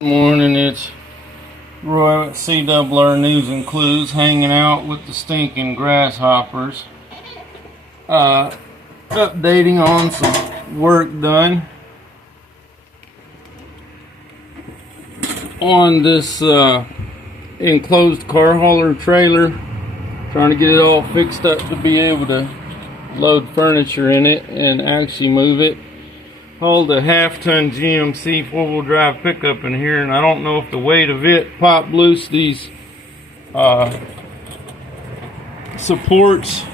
Good morning, it's Roy at CRR News and Clues, hanging out with the stinking grasshoppers. Updating on some work done on this enclosed car hauler trailer. Trying to get it all fixed up to be able to load furniture in it and actually move it. Hauled a half-ton GMC four-wheel drive pickup in here, and I don't know if the weight of it popped loose these supports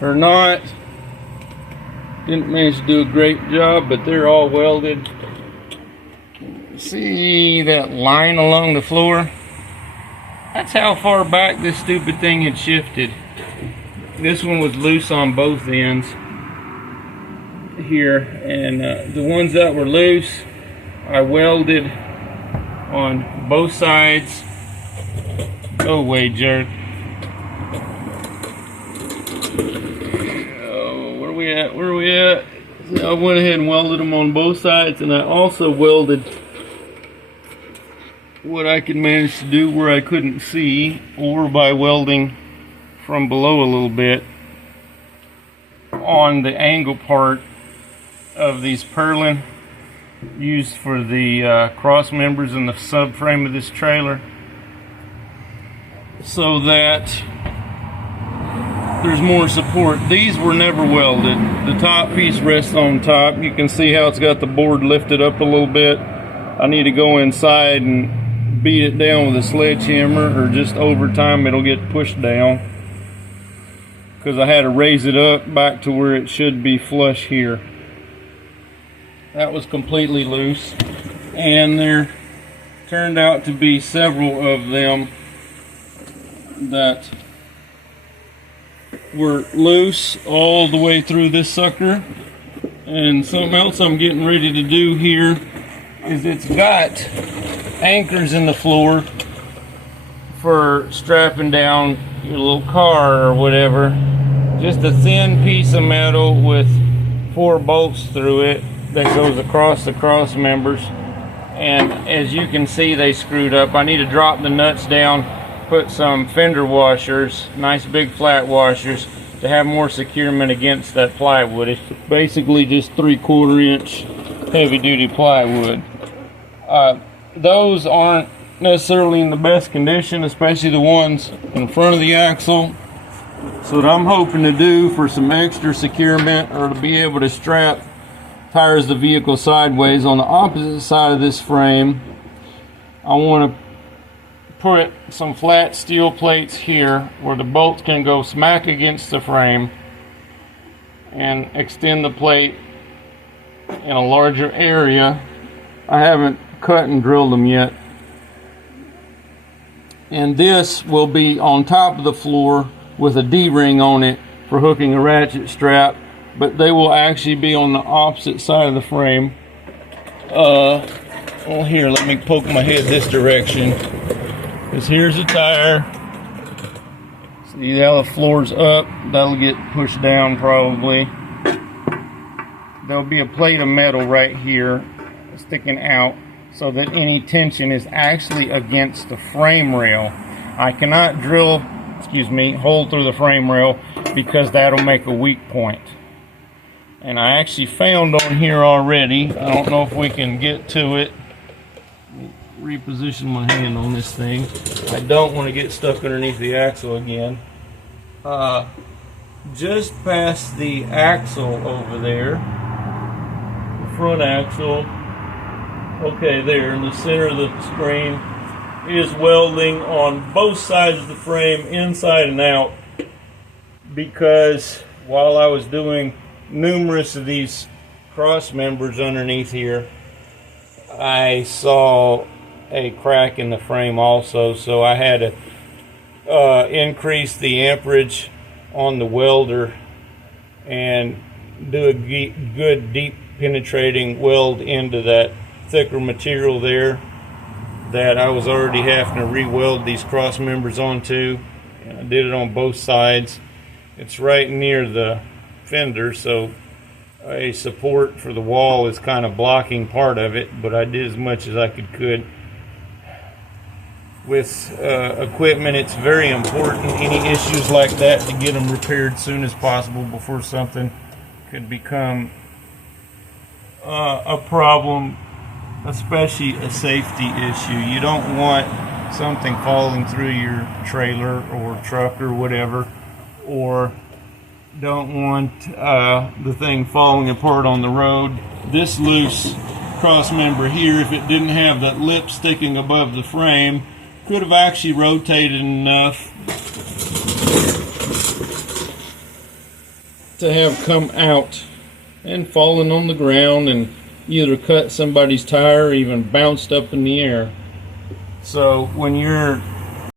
or not. Didn't manage to do a great job, but they're all welded. See that line along the floor? That's how far back this stupid thing had shifted. This one was loose on both ends here, and the ones that were loose I welded on both sides. Go away, jerk. Oh, where we at? So I went ahead and welded them on both sides, and I also welded what I could manage to do where I couldn't see, or by welding from below a little bit on the angle part of these purlin used for the cross members in the subframe of this trailer, so that there's more support. These were never welded. The top piece rests on top. You can see how it's got the board lifted up a little bit. I need to go inside and beat it down with a sledgehammer, or just over time it'll get pushed down, because I had to raise it up back to where it should be flush here. That was completely loose, and there turned out to be several of them that were loose all the way through this sucker. And something else I'm getting ready to do here is it's got anchors in the floor for strapping down your little car or whatever. Just a thin piece of metal with 4 bolts through it that goes across the cross members, and as you can see, they screwed up. I need to drop the nuts down, put some fender washers, nice big flat washers, to have more securement against that plywood. It's basically just 3/4 inch heavy duty plywood. Those aren't necessarily in the best condition, especially the ones in front of the axle. So what I'm hoping to do for some extra securement, or to be able to strap tires the vehicle sideways on the opposite side of this frame, I want to put some flat steel plates here where the bolts can go smack against the frame, and extend the plate in a larger area. I haven't cut and drilled them yet. And this will be on top of the floor with a D-ring on it for hooking a ratchet strap, but they will actually be on the opposite side of the frame. Well, here, let me poke my head this direction, because here's the tire. See how the floor's up? That'll get pushed down probably. There'll be a plate of metal right here sticking out, so that any tension is actually against the frame rail. I cannot drill, hole through the frame rail, because that'll make a weak point. And I actually found on here already, I don't know if we can get to it, reposition my hand on this thing. I don't want to get stuck underneath the axle again. Just past the axle over there, the front axle, okay, there in the center of the screen, is welding on both sides of the frame, inside and out, because while I was doing numerous of these cross members underneath here, I saw a crack in the frame also, so I had to increase the amperage on the welder and do a good deep penetrating weld into that thicker material there that I was already having to re-weld these cross members onto. And I did it on both sides. It's right near the fender, so a support for the wall is kind of blocking part of it, but I did as much as I could with equipment, it's very important, any issues like that, to get them repaired as soon as possible before something could become a problem, especially a safety issue. You don't want something falling through your trailer or truck or whatever, or don't want the thing falling apart on the road. This loose cross member here, if it didn't have that lip sticking above the frame, could have actually rotated enough to have come out and fallen on the ground and either cut somebody's tire or even bounced up in the air. So when you're